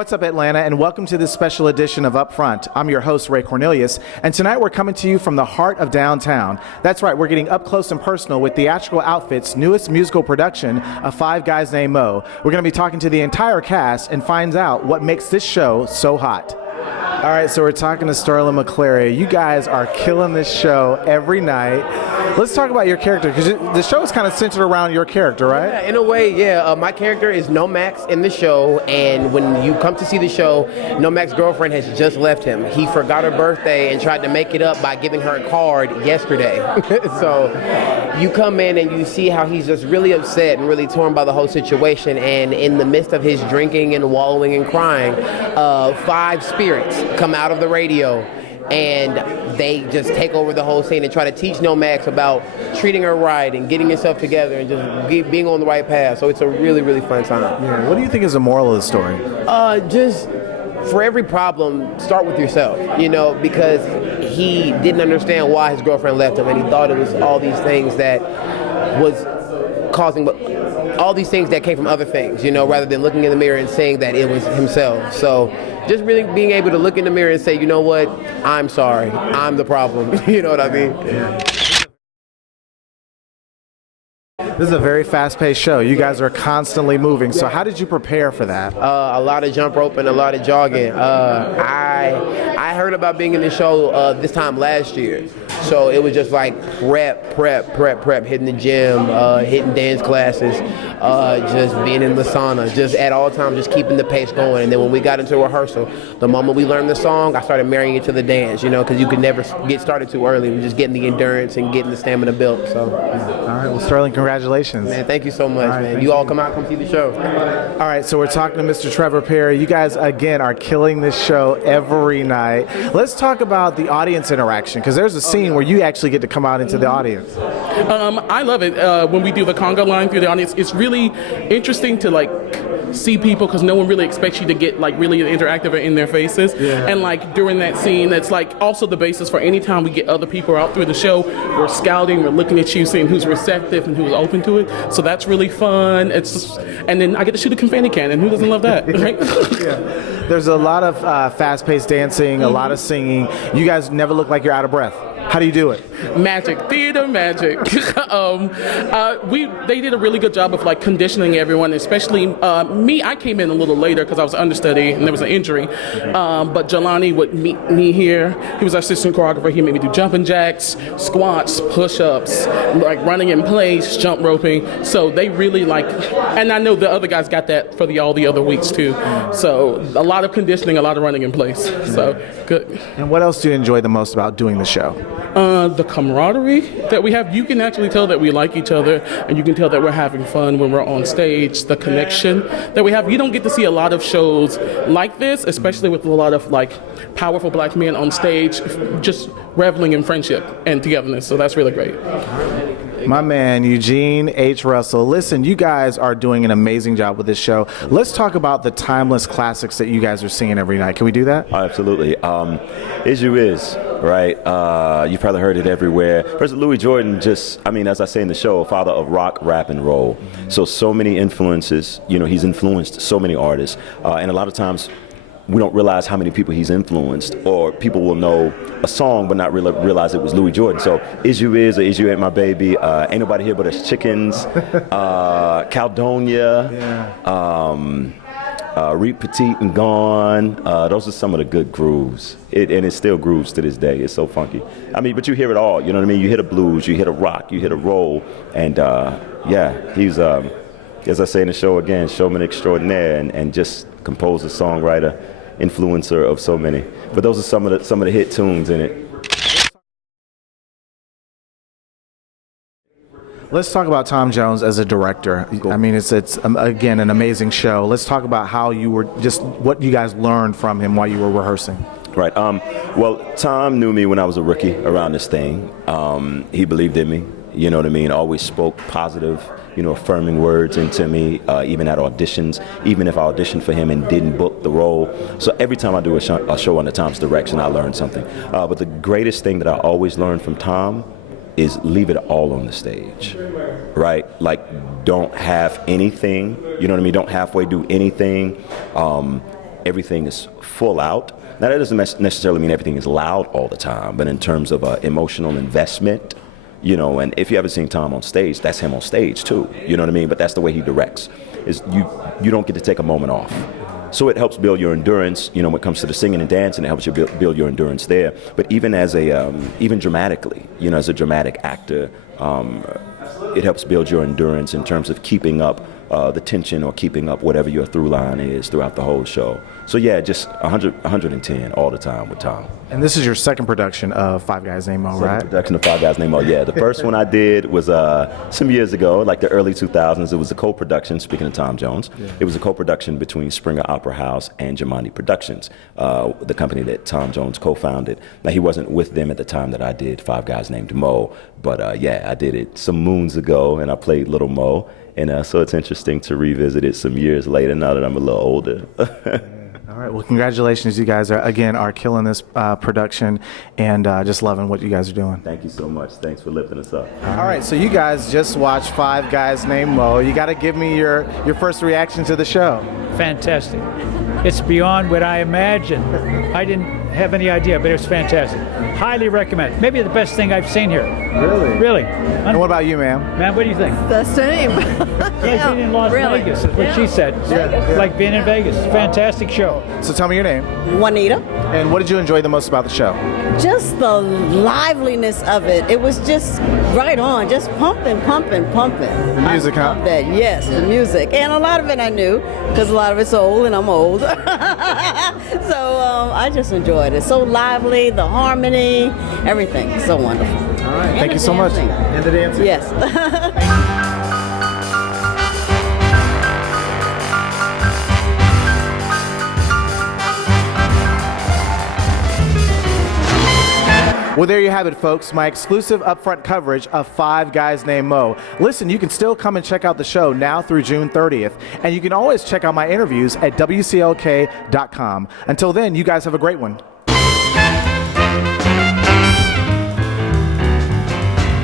What's up, Atlanta, and welcome to this special edition of Upfront. I'm your host, Ray Cornelius, and tonight we're coming to you from the heart of downtown. That's right, we're getting up close and personal with Theatrical Outfit's newest musical production, A Five Guys Named Mo. We're going to be talking to the entire cast and find out what makes this show so hot. All right, so we're talking to Starla McClary. You guys are killing this show every night. Let's talk about your character, because the show is kind of centered around your character, right? Yeah, in a way, yeah. My character is Nomax in the show, and when you come to see the show, Nomax's girlfriend has just left him. He forgot her birthday and tried to make it up by giving her a card yesterday. So you come in and you see how he's just really upset and really torn by the whole situation, and in the midst of his drinking and wallowing and crying, five spirits come out of the radio, and they just take over the whole scene and try to teach Nomax about treating her right and getting yourself together and just being on the right path. So it's a really, really fun time. Yeah. What do you think is the moral of the story? Just for every problem, start with yourself, because he didn't understand why his girlfriend left him, and he thought it was all these things that was causing, all these things that came from other things, rather than looking in the mirror and saying that it was himself. So just really being able to look in the mirror and say, you know what, I'm sorry, I'm the problem. You know what I mean? Yeah. This is a very fast-paced show. You guys are constantly moving. So how did you prepare for that? A lot of jump rope and a lot of jogging. I heard about being in the show this time last year. So it was just like prep, hitting the gym, hitting dance classes, just being in the sauna, just at all times, just keeping the pace going. And then when we got into rehearsal, the moment we learned the song, I started marrying it to the dance, because you could never get started too early. We're just getting the endurance and getting the stamina built. So. All right, well, Sterling, congratulations. Man, thank you so much, man. You all come see the show. All right, so we're talking to Mr. Trevor Perry. You guys, again, are killing this show every night. Let's talk about the audience interaction, because there's a scene where you actually get to come out into the audience. I love it. When we do the conga line through the audience, it's really interesting to see people, because no one really expects you to get really interactive in their faces. Yeah. And during that scene, that's also the basis for any time we get other people out through the show. We're scouting, we're looking at you, seeing who's receptive and who's open to it. So that's really fun. And then I get to shoot a confetti cannon. Who doesn't love that? Right? Yeah. There's a lot of fast-paced dancing, a lot of singing. You guys never look like you're out of breath. How do you do it? Magic, theater magic. They did a really good job of conditioning everyone, especially me. I came in a little later because I was understudy and there was an injury. But Jelani would meet me here. He was our assistant choreographer. He made me do jumping jacks, squats, push-ups, running in place, jump roping. So they really and I know the other guys got that for all the other weeks too. So a lot of conditioning, a lot of running in place. So good. And what else do you enjoy the most about doing the show? The camaraderie that we have. You can actually tell that we like each other, and you can tell that we're having fun when we're on stage. The connection that we have. You don't get to see a lot of shows like this, especially with a lot of powerful black men on stage, just reveling in friendship and togetherness. So that's really great. My man, Eugene H. Russell. Listen, you guys are doing an amazing job with this show. Let's talk about the timeless classics that you guys are singing every night. Can we do that? Absolutely. Is You Is, right? You've probably heard it everywhere. First, Louis Jordan as I say in the show, a father of rock, rap, and roll. So many influences. He's influenced so many artists. And a lot of times, we don't realize how many people he's influenced, or people will know a song but not realize it was Louis Jordan. So Is You Is or Is You Ain't My Baby, Ain't Nobody Here But Us Chickens, Caledonia, Reap Petite and Gone. Those are some of the good grooves. And it still grooves to this day. It's so funky. But you hear it all, you know what I mean? You hit a blues, you hit a rock, you hit a roll, and he's, as I say in the show again, showman extraordinaire and just composer, songwriter, influencer of so many. But those are some of the hit tunes in it. Let's talk about Tom Jones as a director. Cool. It's again an amazing show. Let's talk about how you were, just what you guys learned from him while you were rehearsing. Right. Well, Tom knew me when I was a rookie around this thing. He believed in me. You know what I mean? Always spoke positive, affirming words into me, even at auditions, even if I auditioned for him and didn't book the role. So every time I do a show under Tom's direction, I learn something. But the greatest thing that I always learned from Tom is leave it all on the stage, right? Don't have anything, you know what I mean? Don't halfway do anything. everything is full out. Now, that doesn't necessarily mean everything is loud all the time, but in terms of emotional investment, you know, and if you ever seen Tom on stage, that's him on stage too, you know what I mean? But that's the way he directs, is you don't get to take a moment off. So it helps build your endurance, you know, when it comes to the singing and dancing, it helps you build your endurance there. But even as even dramatically, you know, as a dramatic actor, it helps build your endurance in terms of keeping up the tension or keeping up whatever your through line is throughout the whole show. So yeah, just 110 all the time with Tom. And this is your second production of Five Guys Named Mo, right? Production of Five Guys Named Mo, yeah. The first one I did was some years ago, like the early 2000s. It was a co-production, speaking of Tom Jones. Yeah. It was a co-production between Springer Opera House and Juanita Productions, the company that Tom Jones co-founded. Now, he wasn't with them at the time that I did Five Guys Named Mo, but yeah, I did it some moons ago, and I played Little Mo. And so it's interesting to revisit it some years later now that I'm a little older. All right. Well, congratulations. You guys are killing this production and just loving what you guys are doing. Thank you so much. Thanks for lifting us up. All right. So you guys just watched Five Guys Named Mo. You got to give me your first reaction to the show. Fantastic. It's beyond what I imagined. I didn't have any idea, but it's fantastic. Highly recommend. Maybe the best thing I've seen here. Really? Really. And what about you, ma'am? Ma'am, what do you think? The same. Like being in Las Vegas is what she said. Yeah. Like being in Vegas. Fantastic show. So tell me your name. Juanita. And what did you enjoy the most about the show? Just the liveliness of it. It was just right on, just pumping. The music, huh? That, yes, the music. And a lot of it I knew, because a lot of it's old and I'm old. So I just enjoyed it. So lively, the harmony, everything. So wonderful. All right. Thank you so much. And the dancing. Yes. Well, there you have it, folks. My exclusive upfront coverage of Five Guys Named Mo. Listen, you can still come and check out the show now through June 30th. And you can always check out my interviews at WCLK.com. Until then, you guys have a great one.